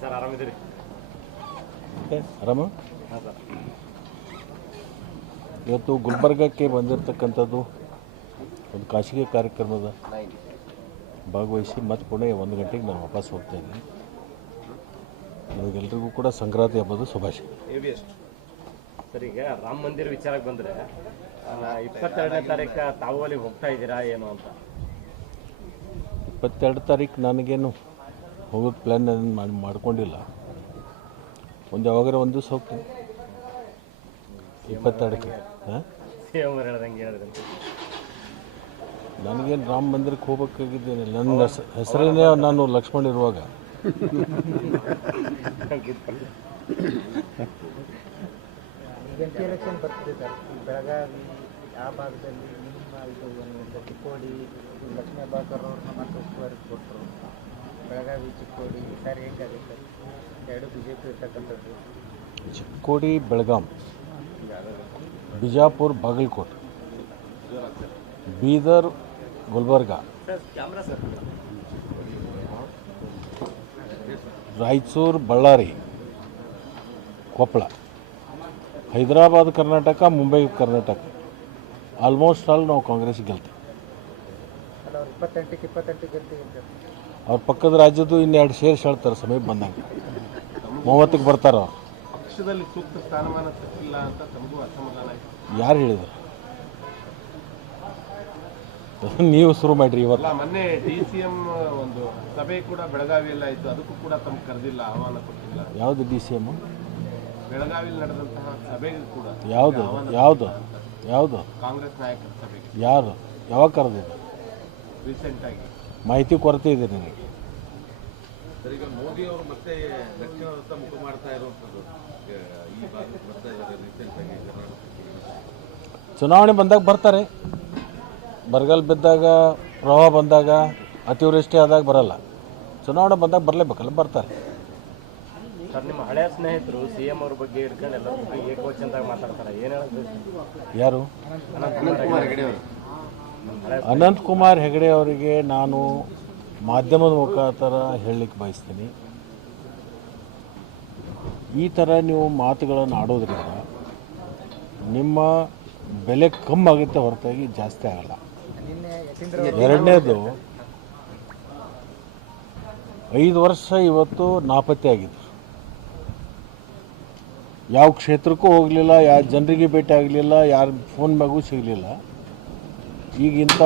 Sir ಆರಾಮಿದ್ದೀರಿ ಆರಾಮ? ಹಾಂ sir. ಇವತ್ತು ಗುಲ್ಬರ್ಗಕ್ಕೆ ಬಂದಿರತಕ್ಕಂಥದ್ದು ಒಂದು ಖಾಸಗಿ ಕಾರ್ಯಕ್ರಮದ ಭಾಗವಹಿಸಿ ಮತ್ತೆ ಪುಣೆ ಒಂದು ಗಂಟೆಗೆ ನಾನು ವಾಪಸ್ ಹೋಗ್ತಾ ಇದ್ದೀನಿ. ನಮಗೆಲ್ರಿಗೂ ಕೂಡ ಸಂಕ್ರಾಂತಿ ಹಬ್ಬದ ಶುಭಾಶಯ. ಸರಿ ಈಗ ರಾಮ ಮಂದಿರ ವಿಚಾರಕ್ಕೆ ಬಂದರೆ ಇಪ್ಪತ್ತೆರಡನೇ ತಾರೀಕು ತಾವು ಅಲ್ಲಿಗೆ ಹೋಗ್ತಾ ಇದ್ದೀರಾ ಏನು ಅಂತ? ಇಪ್ಪತ್ತೆರಡು ತಾರೀಕು ನನಗೇನು ಹೋಗೋದು ಪ್ಲ್ಯಾನ್ ನಾನು ಮಾಡಿ ಮಾಡ್ಕೊಂಡಿಲ್ಲ. ಒಂದು ಯಾವಾಗಾರ ಒಂದು ದಿವಸ ಹೋಗ್ತೀನಿ. ಇಪ್ಪತ್ತೆರಡಕ್ಕೆ ಹಾಂ? ನನಗೇನು ರಾಮ ಮಂದಿರಕ್ಕೆ ಹೋಗ್ಬೇಕಾಗಿದ್ದೇನೆ. ನನ್ನ ಹೆಸ- ಹೆಸರೇನೇ ನಾನು ಲಕ್ಷ್ಮಣ್ ಇರುವಾಗ. ಆ ಭಾಗದಲ್ಲಿ ನಿಮ್ಮ ಇದು ಏನು ಚಿಕ್ಕೋಡಿ ಲಕ್ಷ್ಮೀ ಬಾಕರ್ ಅವ್ರನ್ನ ಮತ್ತೆ ಕೊಟ್ಟರು ಬೆಳಗಾವಿ ಚಿಕ್ಕೋಡಿ ಈ ಸಾರಿ ಹೆಂಗಾಗುತ್ತೆ ಸರ್ ಎರಡು ಬಿ ಜೆ ಪಿ ಇರ್ತಕ್ಕಂಥದ್ದು ಚಿಕ್ಕೋಡಿ ಬೆಳಗಾಂ ಬಿಜಾಪುರ ಬಾಗಲಕೋಟೆ ಬೀದರ್ ಗುಲ್ಬರ್ಗ ರಾಯಚೂರು ಬಳ್ಳಾರಿ ಕೊಪ್ಪಳ ಹೈದರಾಬಾದ್ ಕರ್ನಾಟಕ ಮುಂಬೈ ಕರ್ನಾಟಕ ಆಲ್ಮೋಸ್ಟ್ ಆಲ್ ನಾವು ಕಾಂಗ್ರೆಸ್ ಗೆಲ್ತೀವಿ ಅಲ್ಲ ಅವ್ರು ಇಪ್ಪತ್ತೆಂಟಕ್ಕೆ ಇಪ್ಪತ್ತೆಂಟಕ್ಕೆ ಗೆಲ್ತೀವಿ ಸರ್ ಅವ್ರ ಪಕ್ಕದ ರಾಜ್ಯದ್ದು ಇನ್ನೆರಡು ಸೇರ್ಸ್ ಹೇಳ್ತಾರೆ ಸಮೀಪ ಬಂದಂಗೆ. ಮೂವತ್ತಕ್ಕೆ ಬರ್ತಾರ ಅವ್ರು. ಪಕ್ಷದಲ್ಲಿ ಸೂಕ್ತ ಸ್ಥಾನಮಾನ ಸಿಕ್ಕಿಲ್ಲ ಅಂತ ತಮಗೂ ಅಸಮಾಧಾನ ಯಾರು ಹೇಳಿದ್ರು? ನೀವು ಶುರು ಮಾಡಿರಿ ಇವತ್ತು. ಅಲ್ಲ ಮೊನ್ನೆ ಡಿ ಸಿ ಎಂ ಒಂದು ಸಭೆ ಕೂಡ ಬೆಳಗಾವಿಯಲ್ಲಿ ಆಯಿತು. ಅದಕ್ಕೂ ಕೂಡ ತಮ್ಗೆ ಕರೆದಿಲ್ಲ ಆಹ್ವಾನ ಕೊಟ್ಟಿಲ್ಲ. ಯಾವುದು ಡಿ ಸಿ ಎಂ ಬೆಳಗಾವಿಯಲ್ಲಿ ನಡೆದಂತಹ ಸಭೆಗೂ ಕೂಡ ಯಾವುದು? ಯಾವುದು? ಯಾವುದು? ಕಾಂಗ್ರೆಸ್ ನಾಯಕರ ಸಭೆಗೆ. ಯಾರು? ಯಾವಾಗ ಕರೆದಿದ್ದು? ರೀಸೆಂಟ್ ಆಗಿ ಮಾಹಿತಿ ಕೊರತೆ ಇದೆ ನಿಮಗೆ. ಈಗ ಮೋದಿ ಅವರು ಮತ್ತೆ ದಕ್ಷಿಣದತ್ತ ಮುಖ ಮಾಡ್ತಾ ಇರುವಂಥದ್ದು ಈ ಭಾಗಕ್ಕೆ ಬರ್ತಾ ಇದ್ದಾರೆ ರೀಸೆಂಟ್ ಆಗಿ ಕರ್ನಾಟಕಕ್ಕೆ ಚುನಾವಣೆ ಬಂದಾಗ ಬರ್ತಾರೆ. ಬರಗಾಲ ಬಿದ್ದಾಗ ಪ್ರವಾಹ ಬಂದಾಗ ಅತಿವೃಷ್ಟಿ ಆದಾಗ ಬರಲ್ಲ. ಚುನಾವಣೆ ಬಂದಾಗ ಬರಲೇಬೇಕಲ್ಲ ಬರ್ತಾರೆ. ಸರ್ ನಿಮ್ಮ ಹಳೆಯ ಸ್ನೇಹಿತರು ಸಿ ಎಂ ಅವ್ರ ಬಗ್ಗೆ ಹಿಡ್ಕೊಂಡು ಎಲ್ಲರ ಬಗ್ಗೆ ಏಕವಚನದಾಗ ಮಾತಾಡ್ತಾರೆ. ಏನು ಯಾರು? ಹಳೆ ಅನಂತಕುಮಾರ್ ಹೆಗಡೆ ಅವರಿಗೆ ನಾನು ಮಾಧ್ಯಮದ ಮುಖಾಂತರ ಹೇಳಲಿಕ್ಕೆ ಬಯಸ್ತೀನಿ. ಈ ಥರ ನೀವು ಮಾತುಗಳನ್ನು ಆಡೋದ್ರಿಂದ ನಿಮ್ಮ ಬೆಲೆ ಕಮ್ಮಾಗುತ್ತೆ ಹೊರತಾಗಿ ಜಾಸ್ತಿ ಆಗಲ್ಲ. ಎರಡನೇದು, ಐದು ವರ್ಷ ಇವತ್ತು ನಾಪತ್ತೆ ಆಗಿದ್ರು. ಯಾವ ಕ್ಷೇತ್ರಕ್ಕೂ ಹೋಗಲಿಲ್ಲ ಯಾವ ಜನರಿಗೆ ಭೇಟಿ ಆಗಲಿಲ್ಲ, ಯಾರ ಫೋನ್ ಮ್ಯಾಗೂ ಸಿಗಲಿಲ್ಲ. ಈಗ ಇಂಥ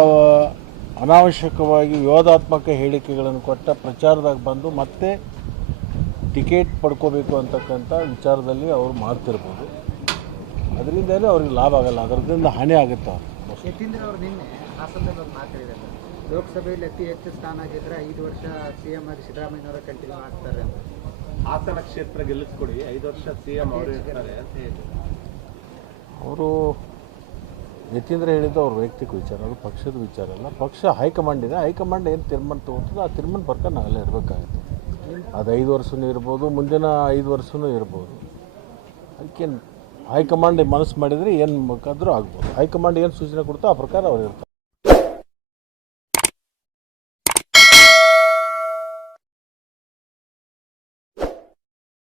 ಅನಾವಶ್ಯಕವಾಗಿ ವಿವಾದಾತ್ಮಕ ಹೇಳಿಕೆಗಳನ್ನು ಕೊಟ್ಟ ಪ್ರಚಾರದಾಗ ಬಂದು ಮತ್ತೆ ಟಿಕೆಟ್ ಪಡ್ಕೋಬೇಕು ಅಂತಕ್ಕಂಥ ವಿಚಾರದಲ್ಲಿ ಅವರು ಮಾಡ್ತಿರ್ಬೋದು. ಅದರಿಂದಲೇ ಅವ್ರಿಗೆ ಲಾಭ ಆಗಲ್ಲ. ಅದರಿಂದ ಹಾನಿ ಆಗುತ್ತೆ ಯತೀಂದ್ರ ಅವರು ನಿನ್ನೆ ಹಾಸನದಲ್ಲಿ ಒಂದು ಮಾತಾಡಿದ್ದಾರೆ. ಲೋಕಸಭೆಯಲ್ಲಿ ಅತಿ ಹೆಚ್ಚು ಸ್ಥಾನ ಆಗಿದ್ರೆ ಐದು ವರ್ಷ ಸಿ ಎಂ ಆಗಿ ಸಿದ್ದರಾಮಯ್ಯನವರ ಕಂಟಿನ್ಯೂ ಆಗ್ತಾರೆ ಅಂತ. ಹಾಸನ ಕ್ಷೇತ್ರ ಗೆಲ್ಲಿಸ್ಕೊಡಿ. ಐದು ವರ್ಷ ಸಿ ಎಂ ಅವರು ಇರ್ತಾರೆ ಅಂತ ಹೇಳಿ ಅವರು ಯತೀಂದ್ರ ಹೇಳಿದ್ದು ಅವ್ರ ವೈಯಕ್ತಿಕ ವಿಚಾರ ಅಲ್ಲ ಪಕ್ಷದ ವಿಚಾರ ಅಲ್ಲ. ಪಕ್ಷ ಹೈಕಮಾಂಡ್ ಇದೆ. ಹೈಕಮಾಂಡ್ ಏನು ತೀರ್ಮಾನ ತೊಗೊತದೋ ಆ ತೀರ್ಮಾನ ಪ್ರಕಾರ ನಾವೆಲ್ಲ ಇರಬೇಕಾಗುತ್ತೆ. ಅದು ಐದು ವರ್ಷನೂ ಇರ್ಬೋದು, ಮುಂದಿನ ಐದು ವರ್ಷನೂ ಇರ್ಬೋದು. ಅದಕ್ಕೇನು ಹೈಕಮಾಂಡ್ ಮನಸ್ಸು ಮಾಡಿದರೆ ಏನು ಬೇಕಾದರೂ ಆಗ್ಬೋದು. ಹೈಕಮಾಂಡ್ ಏನು ಸೂಚನೆ ಕೊಡ್ತೋ ಆ ಪ್ರಕಾರ ಅವ್ರು ಇರ್ತಾರೆ.